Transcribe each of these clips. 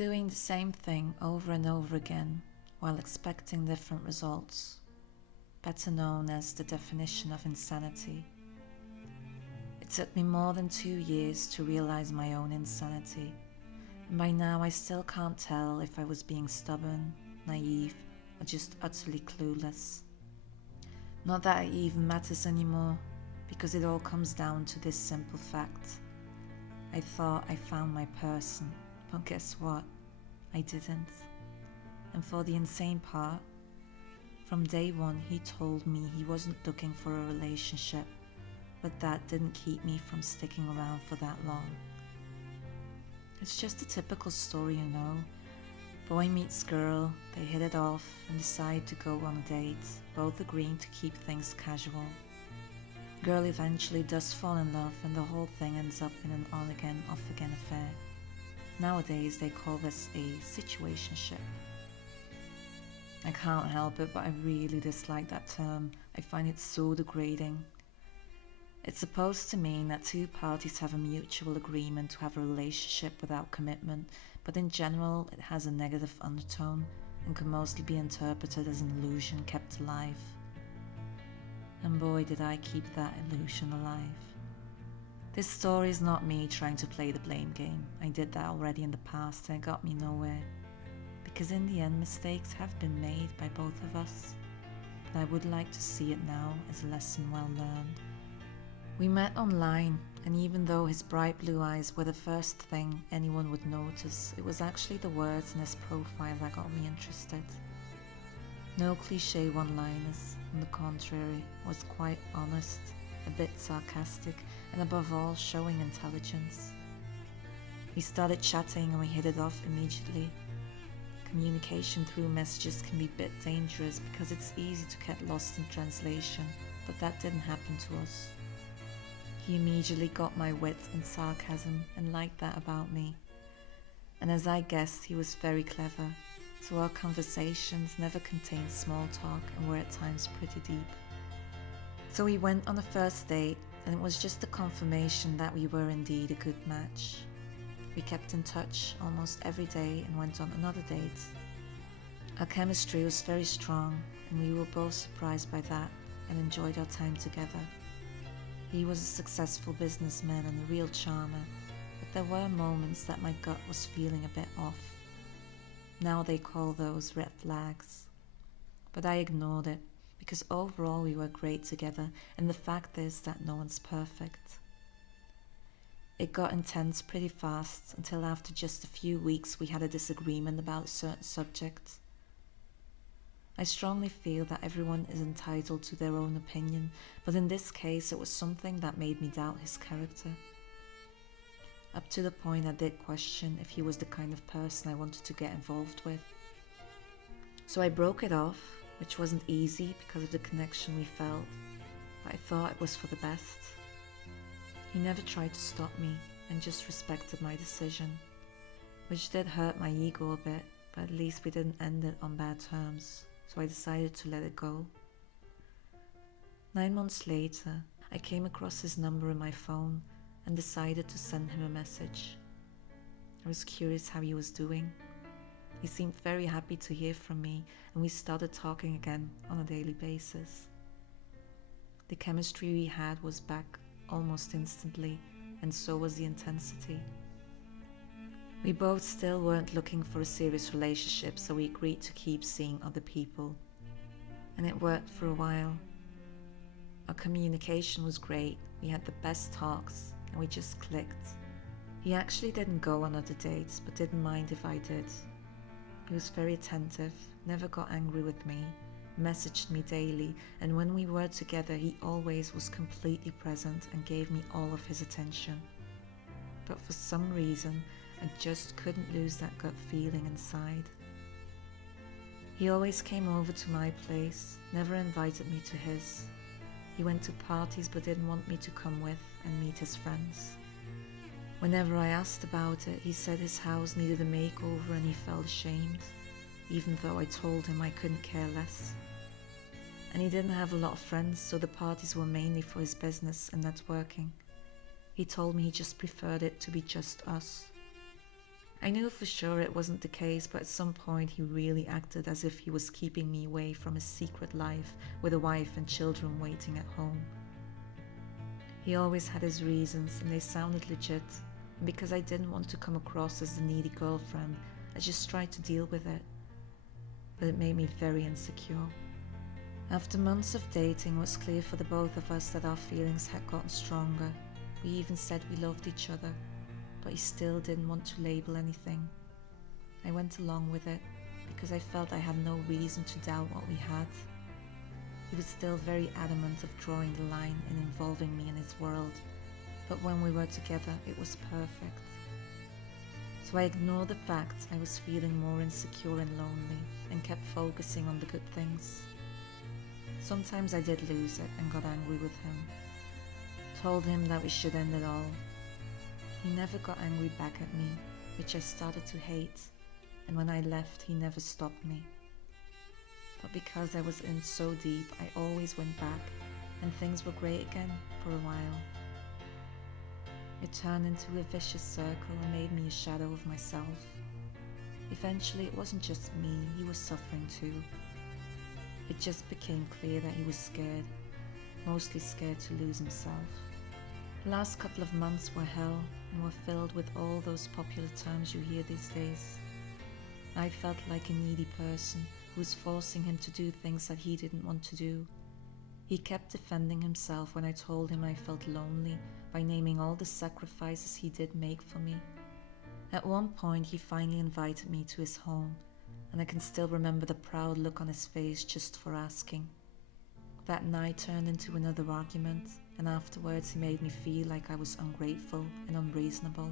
doing the same thing over and over again while expecting different results, better known as the definition of insanity. It took me more than 2 years to realize my own insanity, and by now I still can't tell if I was being stubborn, naive, or just utterly clueless. Not that it even matters anymore, because it all comes down to this simple fact. I thought I found my person, but guess what? I didn't. And for the insane part, from day one he told me he wasn't looking for a relationship, but that didn't keep me from sticking around for that long. It's just a typical story, you know. Boy meets girl, they hit it off and decide to go on a date, both agreeing to keep things casual. Girl eventually does fall in love and the whole thing ends up in an on-again, off-again affair. Nowadays they call this a situationship. I can't help it, but I really dislike that term. I find it so degrading. It's supposed to mean that two parties have a mutual agreement to have a relationship without commitment, but in general it has a negative undertone and can mostly be interpreted as an illusion kept alive. And boy did I keep that illusion alive. This story is not me trying to play the blame game. I did that already in the past and it got me nowhere. Because in the end mistakes have been made by both of us, but I would like to see it now as a lesson well learned. We met online, and even though his bright blue eyes were the first thing anyone would notice, it was actually the words in his profile that got me interested. No cliche one-liners, on the contrary, was quite honest, a bit sarcastic, and above all showing intelligence. We started chatting and we hit it off immediately. Communication through messages can be a bit dangerous because it's easy to get lost in translation, but that didn't happen to us. He immediately got my wit and sarcasm and liked that about me. And as I guessed, he was very clever, so our conversations never contained small talk and were at times pretty deep. So we went on a first date, and it was just a confirmation that we were indeed a good match. We kept in touch almost every day and went on another date. Our chemistry was very strong, and we were both surprised by that and enjoyed our time together. He was a successful businessman and a real charmer, but there were moments that my gut was feeling a bit off. Now they call those red flags. But I ignored it, because overall we were great together, and the fact is that no one's perfect. It got intense pretty fast, until after just a few weeks we had a disagreement about a certain subject. I strongly feel that everyone is entitled to their own opinion, but in this case it was something that made me doubt his character. Up to the point I did question if he was the kind of person I wanted to get involved with. So I broke it off, which wasn't easy because of the connection we felt, but I thought it was for the best. He never tried to stop me and just respected my decision, which did hurt my ego a bit, but at least we didn't end it on bad terms. So I decided to let it go. 9 months later, I came across his number in my phone and decided to send him a message. I was curious how he was doing. He seemed very happy to hear from me, and we started talking again on a daily basis. The chemistry we had was back almost instantly, and so was the intensity. We both still weren't looking for a serious relationship, so we agreed to keep seeing other people. And it worked for a while. Our communication was great, we had the best talks, and we just clicked. He actually didn't go on other dates, but didn't mind if I did. He was very attentive, never got angry with me, messaged me daily, and when we were together he always was completely present and gave me all of his attention. But for some reason, I just couldn't lose that gut feeling inside. He always came over to my place, never invited me to his. He went to parties but didn't want me to come with and meet his friends. Whenever I asked about it, he said his house needed a makeover and he felt ashamed, even though I told him I couldn't care less. And he didn't have a lot of friends, so the parties were mainly for his business and networking. He told me he just preferred it to be just us. I knew for sure it wasn't the case, but at some point he really acted as if he was keeping me away from his secret life with a wife and children waiting at home. He always had his reasons, and they sounded legit, and because I didn't want to come across as the needy girlfriend, I just tried to deal with it. But it made me very insecure. After months of dating, it was clear for the both of us that our feelings had gotten stronger. We even said we loved each other, but he still didn't want to label anything. I went along with it because I felt I had no reason to doubt what we had. He was still very adamant of drawing the line and involving me in his world, but when we were together, it was perfect. So I ignored the fact I was feeling more insecure and lonely and kept focusing on the good things. Sometimes I did lose it and got angry with him. Told him that we should end it all. He never got angry back at me, which I started to hate, and when I left he never stopped me. But because I was in so deep, I always went back, and things were great again for a while. It turned into a vicious circle and made me a shadow of myself. Eventually it wasn't just me, he was suffering too. It just became clear that he was scared, mostly scared to lose himself. The last couple of months were hell and were filled with all those popular terms you hear these days. I felt like a needy person who was forcing him to do things that he didn't want to do. He kept defending himself when I told him I felt lonely by naming all the sacrifices he did make for me. At one point he finally invited me to his home, and I can still remember the proud look on his face just for asking. That night turned into another argument, and afterwards he made me feel like I was ungrateful and unreasonable.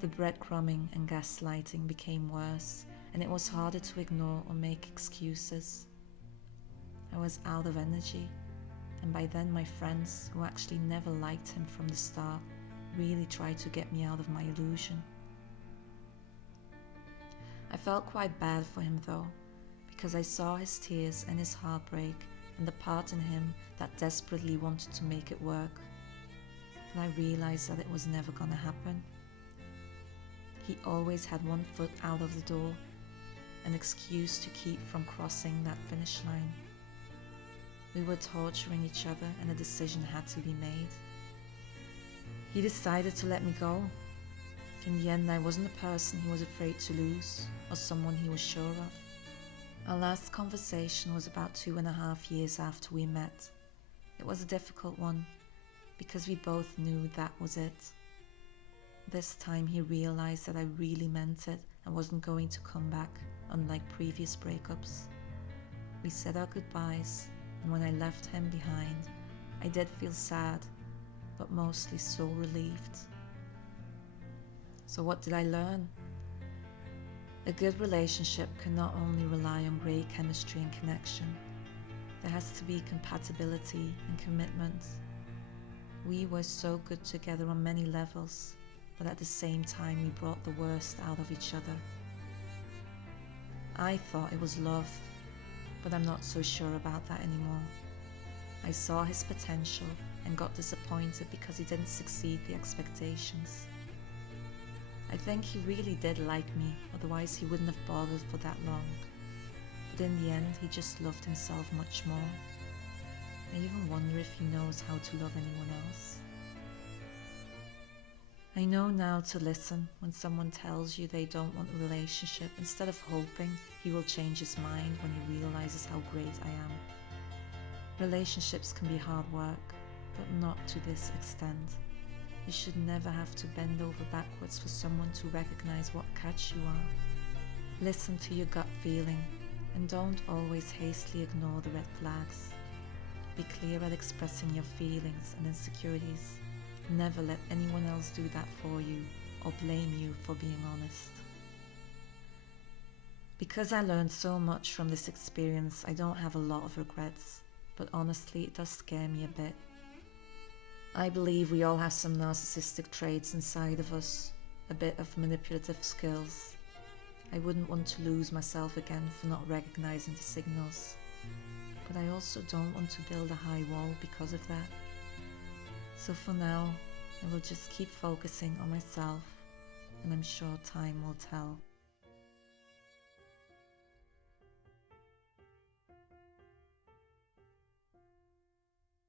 The breadcrumbing and gaslighting became worse, and it was harder to ignore or make excuses. I was out of energy, and by then my friends, who actually never liked him from the start, really tried to get me out of my illusion. I felt quite bad for him though, because I saw his tears and his heartbreak and the part in him that desperately wanted to make it work. But I realized that it was never gonna happen. He always had one foot out of the door, an excuse to keep from crossing that finish line. We were torturing each other and a decision had to be made. He decided to let me go. In the end, I wasn't a person he was afraid to lose, or someone he was sure of. Our last conversation was about 2.5 years after we met. It was a difficult one, because we both knew that was it. This time he realized that I really meant it and wasn't going to come back, unlike previous breakups. We said our goodbyes, and when I left him behind, I did feel sad, but mostly so relieved. So what did I learn? A good relationship can not only rely on great chemistry and connection, there has to be compatibility and commitment. We were so good together on many levels, but at the same time we brought the worst out of each other. I thought it was love, but I'm not so sure about that anymore. I saw his potential and got disappointed because he didn't succeed the expectations. I think he really did like me, otherwise he wouldn't have bothered for that long. But in the end, he just loved himself much more. I even wonder if he knows how to love anyone else. I know now to listen when someone tells you they don't want a relationship, instead of hoping he will change his mind when he realizes how great I am. Relationships can be hard work, but not to this extent. You should never have to bend over backwards for someone to recognize what catch you are. Listen to your gut feeling, and don't always hastily ignore the red flags. Be clear at expressing your feelings and insecurities. Never let anyone else do that for you or blame you for being honest. Because I learned so much from this experience, I don't have a lot of regrets, but honestly it does scare me a bit. I believe we all have some narcissistic traits inside of us, a bit of manipulative skills. I wouldn't want to lose myself again for not recognizing the signals, but I also don't want to build a high wall because of that. So for now, I will just keep focusing on myself and I'm sure time will tell.